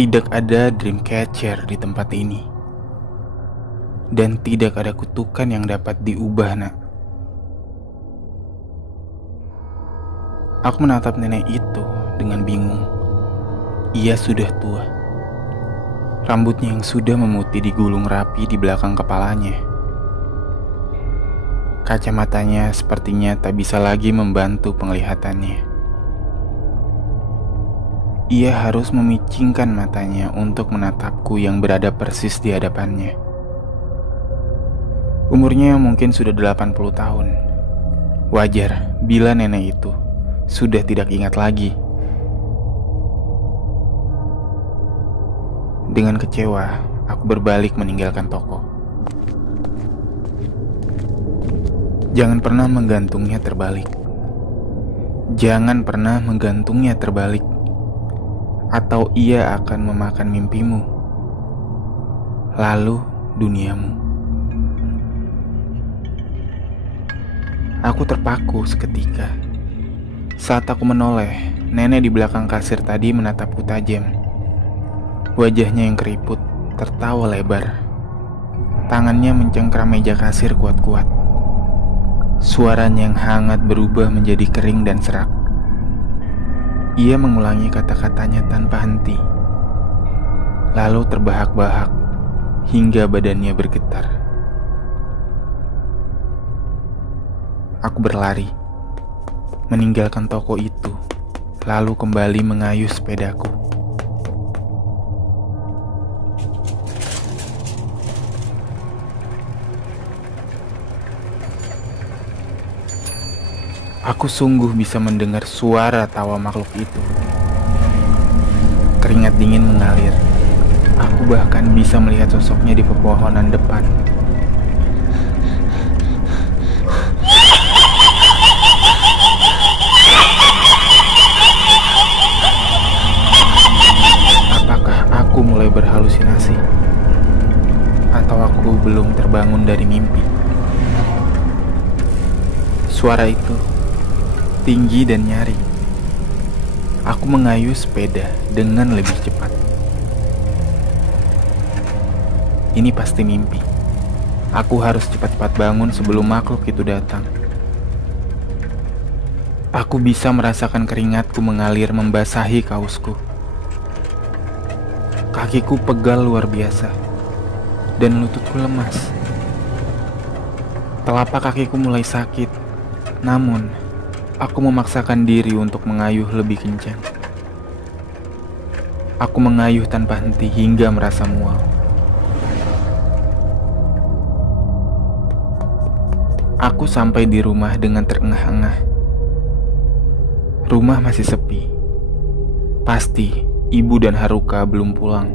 Tidak ada dreamcatcher di tempat ini. Dan tidak ada kutukan yang dapat diubah, nak. Aku menatap nenek itu dengan bingung. Ia sudah tua. Rambutnya yang sudah memutih digulung rapi di belakang kepalanya. Kacamatanya sepertinya tak bisa lagi membantu penglihatannya. Ia harus memicingkan matanya untuk menatapku yang berada persis di hadapannya. Umurnya mungkin sudah 80 tahun. Wajar bila nenek itu sudah tidak ingat lagi. Dengan kecewa, aku berbalik meninggalkan toko. Jangan pernah menggantungnya terbalik. Jangan pernah menggantungnya terbalik. Atau ia akan memakan mimpimu, lalu duniamu. Aku terpaku seketika. Saat aku menoleh, nenek di belakang kasir tadi menatapku tajam. Wajahnya yang keriput tertawa lebar. Tangannya mencengkram meja kasir kuat-kuat. Suaranya yang hangat berubah menjadi kering dan serak. Ia mengulangi kata-katanya tanpa henti, lalu terbahak-bahak hingga badannya bergetar. Aku berlari, meninggalkan toko itu, lalu kembali mengayuh sepedaku. Aku sungguh bisa mendengar suara tawa makhluk itu. Keringat dingin mengalir. Aku bahkan bisa melihat sosoknya di pepohonan depan. Apakah aku mulai berhalusinasi? Atau aku belum terbangun dari mimpi? Suara itu tinggi dan nyaring. Aku mengayuh sepeda dengan lebih cepat. Ini pasti mimpi. Aku harus cepat-cepat bangun sebelum makhluk itu datang. Aku bisa merasakan keringatku mengalir membasahi kaosku. Kakiku pegal luar biasa dan lututku lemas. Telapak kakiku mulai sakit, namun aku memaksakan diri untuk mengayuh lebih kencang. Aku mengayuh tanpa henti hingga merasa mual. Aku sampai di rumah dengan terengah-engah. Rumah masih sepi. Pasti ibu dan Haruka belum pulang.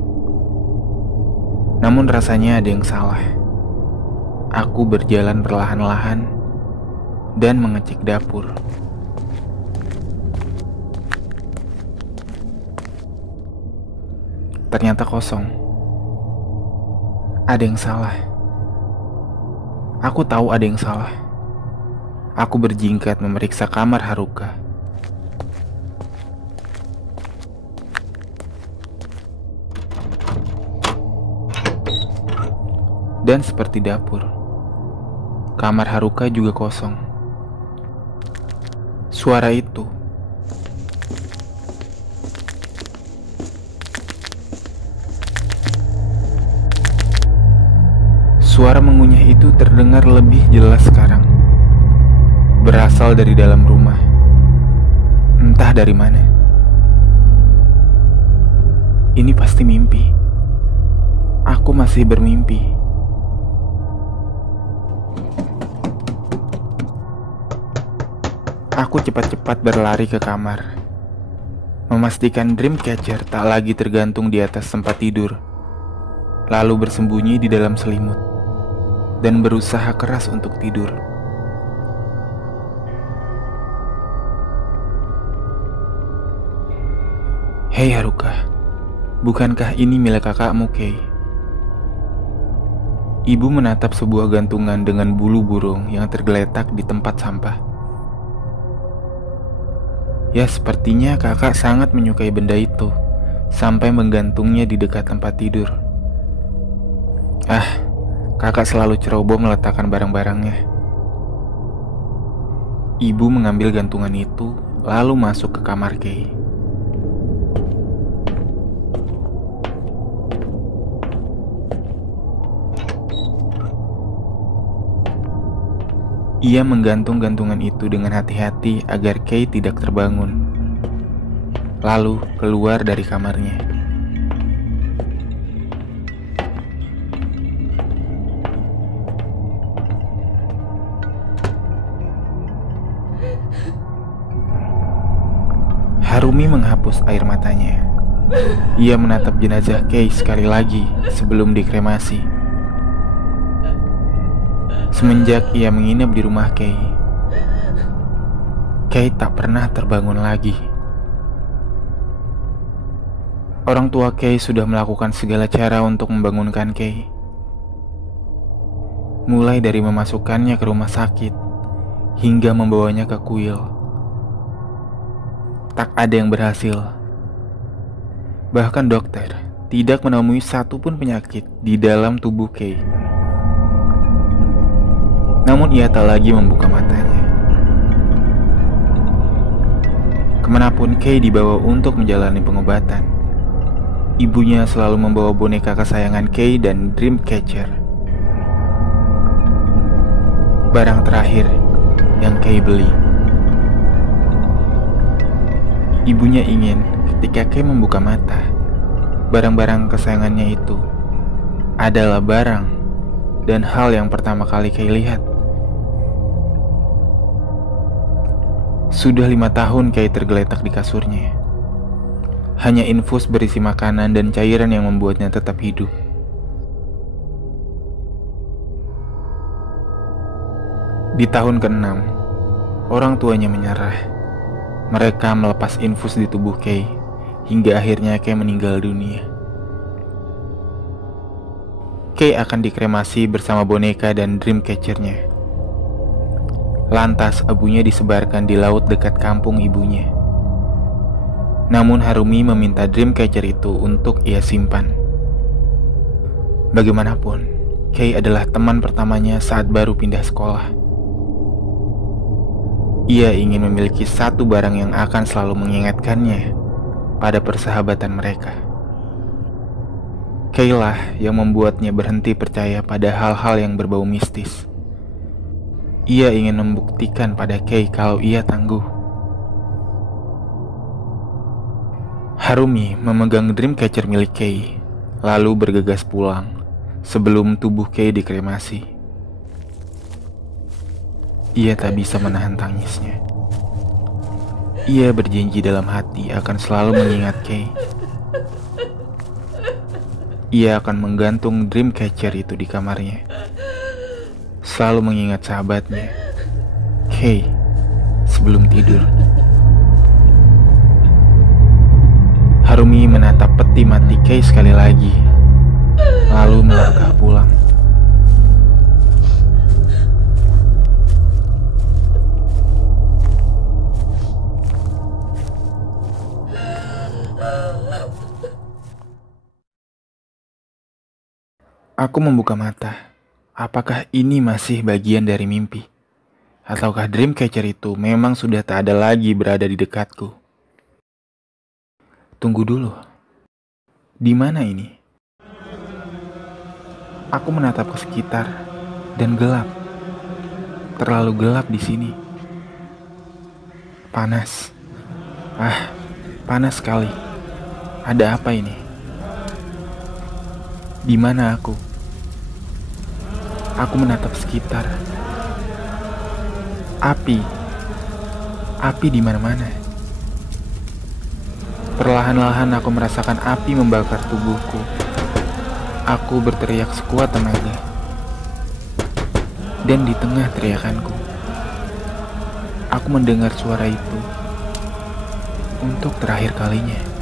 Namun rasanya ada yang salah. Aku berjalan perlahan-lahan dan mengecek dapur. Ternyata kosong. Ada yang salah. Aku tahu ada yang salah. Aku berjingkat memeriksa kamar Haruka. Dan seperti dapur, kamar Haruka juga kosong. Suara itu suara mengunyah itu terdengar lebih jelas sekarang. Berasal dari dalam rumah. Entah dari mana. Ini pasti mimpi. Aku masih bermimpi. Aku cepat-cepat berlari ke kamar, memastikan dreamcatcher tak lagi tergantung di atas tempat tidur, lalu bersembunyi di dalam selimut dan berusaha keras untuk tidur. Hei Haruka, bukankah ini milik kakakmu, Kei? Ibu menatap sebuah gantungan dengan bulu burung yang tergeletak di tempat sampah. Ya, sepertinya kakak sangat menyukai benda itu, sampai menggantungnya di dekat tempat tidur. Kakak selalu ceroboh meletakkan barang-barangnya. Ibu mengambil gantungan itu, lalu masuk ke kamar Kay. Ia menggantung gantungan itu dengan hati-hati agar Kay tidak terbangun. Lalu keluar dari kamarnya. Harumi menghapus air matanya. Ia menatap jenazah Kay sekali lagi sebelum dikremasi. Semenjak ia menginap di rumah Kay, Kay tak pernah terbangun lagi. Orang tua Kay sudah melakukan segala cara untuk membangunkan Kay. Mulai dari memasukkannya ke rumah sakit, hingga membawanya ke kuil. Tak ada yang berhasil. Bahkan dokter tidak menemui satupun penyakit di dalam tubuh Kay. Namun ia tak lagi membuka matanya. Kemanapun Kay dibawa untuk menjalani pengobatan, ibunya selalu membawa boneka kesayangan Kay dan Dreamcatcher. Barang terakhir yang Kay beli. Ibunya ingin ketika Kay membuka mata, barang-barang kesayangannya itu adalah barang dan hal yang pertama kali Kay lihat. Sudah 5 tahun Kay tergeletak di kasurnya. Hanya infus berisi makanan dan cairan yang membuatnya tetap hidup. Di tahun ke-6, orang tuanya menyerah. Mereka melepas infus di tubuh Kay, hingga akhirnya Kay meninggal dunia. Kay akan dikremasi bersama boneka dan Dreamcatcher-nya. Lantas abunya disebarkan di laut dekat kampung ibunya. Namun Harumi meminta Dreamcatcher itu untuk ia simpan. Bagaimanapun, Kay adalah teman pertamanya saat baru pindah sekolah. Ia ingin memiliki satu barang yang akan selalu mengingatkannya pada persahabatan mereka. Kay lah yang membuatnya berhenti percaya pada hal-hal yang berbau mistis. Ia ingin membuktikan pada Kay kalau ia tangguh. Harumi memegang Dreamcatcher milik Kay, lalu bergegas pulang sebelum tubuh Kay dikremasi. Ia tak bisa menahan tangisnya. Ia berjanji dalam hati akan selalu mengingat Kay. Ia akan menggantung Dreamcatcher itu di kamarnya, selalu mengingat sahabatnya, Kay, sebelum tidur. Harumi menatap peti mati Kay sekali lagi, lalu melangkah pulang. Aku membuka mata. Apakah ini masih bagian dari mimpi? Ataukah Dreamcatcher itu memang sudah tak ada lagi berada di dekatku? Tunggu dulu. Di mana ini? Aku menatap ke sekitar dan gelap. Terlalu gelap di sini. Panas. Panas sekali. Ada apa ini? Di mana aku? Aku menatap sekitar. Api di mana-mana. Perlahan-lahan aku merasakan api membakar tubuhku. Aku berteriak sekuat tenaga. Dan di tengah teriakanku, aku mendengar suara itu untuk terakhir kalinya.